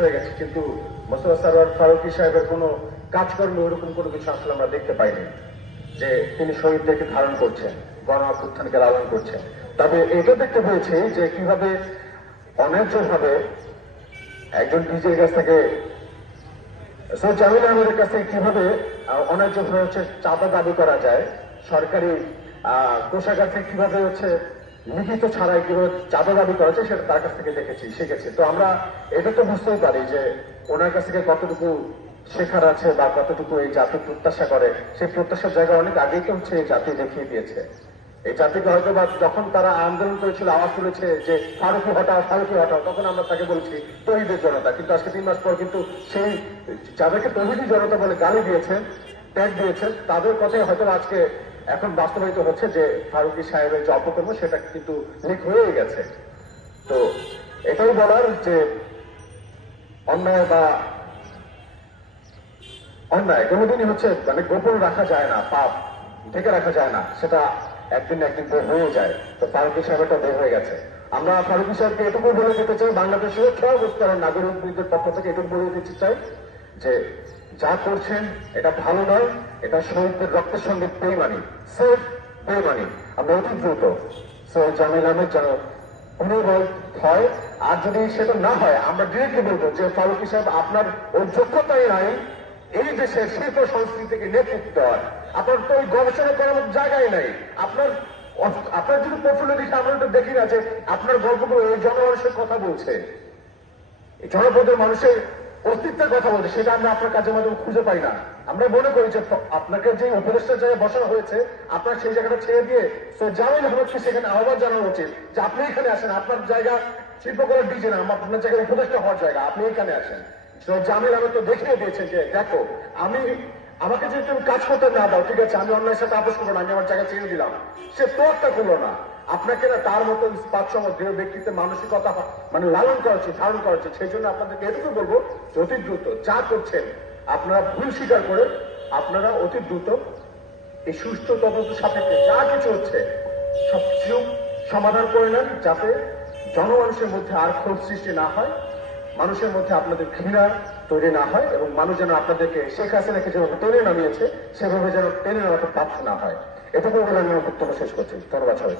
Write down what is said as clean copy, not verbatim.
হয়ে গেছে, কিন্তু মোস্তফা সরোয়ার ফারুকী সাহেবের কোনো কাজকর্ম ওরকম কোনো কিছু আসলে আমরা দেখতে পাইনি যে তিনি শহীদদেরকে ধারণ করছেন, গণ অভ্যুত্থানকে লালন করছেন। তবে এটা দেখতে পেয়েছি যে কিভাবে অন্যায্যভাবে একজন ডিজের কাছ থেকে সৈয়দ জামিল আহমেদের কাছ থেকে কিভাবে অন্যায্যভাবে চাঁদা দাবি করা যায়, সরকারি কোষাগার থেকে কিভাবে লিখিত ছাড়াই কিভাবে চাঁদা দাবি করা যায়, সেটা তার কাছ থেকে দেখেছি, শিখেছি। তো আমরা এটা তো বুঝতেই পারি যে ওনার কাছ থেকে কতটুকু শেখার আছে বা কতটুকু এই জাতি প্রত্যাশা করে। সেই প্রত্যাশার জায়গা অনেক আগেই তো এই জাতি দেখিয়ে দিয়েছে। এই জাতিকে হয়তো বা যখন তারা আন্দোলন করেছিল, আওয়াজ তুলেছে যে ফারুকী হটাও, ফারুকী হটাও, তখন আমরা তাকে বলছি তৌহিদের জনতা। কিন্তু আজকে 3 মাস পর কিন্তু সেই যাদেরকে তৌহিদি জনতা বলে গালি দিয়েছেন, ট্যাগ দিয়েছেন, তাদের কথাই হয়তো আজকে এখন বাস্তবায়িত হচ্ছে যে ফারুকী সাহেবের যে অপকর্ম সেটা কিন্তু লিক হয়ে গেছে। তো এটাই বলার যে অন্যায় বা অন্যায় কোনোদিনই মানে গোপন রাখা যায় না, পাপ ঢেকে রাখা যায় না, সেটা একদিন একদিন বের হয়ে যায়। তো ফারুকী সাহেবটা বের হয়ে গেছে। আমরা ফারুকী সাহেবকে এটুকু বলে দিতে চাই, বাংলাদেশের সর্বস্তরের নাগরিকদের পক্ষ থেকে এটুকু বলে দিতে চাই যে যা করছেন এটা ভালো নয়, এটা শহীদদের রক্তের সঙ্গে বেইমানি, সেফ বেইমানি। আমরা অতি দ্রুত সৈয়দ জামিল আহমেদ যেন পুনর্বল হয়। আর যদি সেটা না হয়, আমরা ডিরেক্টলি বলবো যে ফারুকী সাহেব আপনার ওই যোগ্যতাই নাই এই দেশের শিল্প সংস্কৃতিকে নেতৃত্ব দেওয়ার। আপনার তো ওই গবেষণা করার মতো জায়গায় নাই। আপনার যদি পোর্টফোলিও দিকে আমরা তো দেখি না যে আপনার গল্পগুলো এই জনমানুষের কথা বলছে, এই জনপদের মানুষের অস্তিত্বের কথা বলছে, সেটা আমরা আপনার কাজের মাধ্যমে খুঁজে পাই না। আমরা মনে করি যে আপনাকে যে উপদেষ্টার জায়গায় বসানো হয়েছে, আপনার সেই জায়গাটা ছেড়ে দিয়ে জামিল আহমেদকে সেখানে আহ্বান জানানো উচিত যে আপনি এখানে আসেন, আপনার জায়গা শিল্পকলার ডিজে না, আপনার জায়গায় উপদেষ্টা হওয়ার জায়গা, আপনি এখানে আসেন। জামিল আহমেদ তো দেখিয়ে দিয়েছে যে দেখো, আমাকে যদি তুমি কাজ করতে না দাও, ঠিক আছে, আমি অন্যায়ের সাথে আপোষ করবো না, আমি আমার জায়গা ছেড়ে দিলাম। সে তোয়াক্কা করলো না। আপনাকে না তার মতো ইস্পাতসম দৃঢ় ব্যক্তিত্বের মানসিকতা মানে লালন করা উচিত, ধারণ করা উচিত। সেই জন্য আপনাদেরকে এটুকু বলবো যে অতি দ্রুত যা করছেন আপনারা ভুল স্বীকার করে আপনারা অতি দ্রুত এই সুষ্ঠু তদন্ত সাপেক্ষে যা কিছু হচ্ছে সবকিছু সমাধান করে নেন, যাতে জনমানুষের মধ্যে আর ক্ষোভ সৃষ্টি না হয়, মানুষের মধ্যে আপনাদের ঘৃণা তৈরি না হয়, এবং মানুষ যেন আপনাদেরকে শেখ হাসিনাকে যেভাবে টেনে নামিয়েছে সেভাবে যেন টেনে নামাতে বাধ্য না হয়। এটুকু বলে আমি বক্তব্য শেষ করছি। ধন্যবাদ সবাই।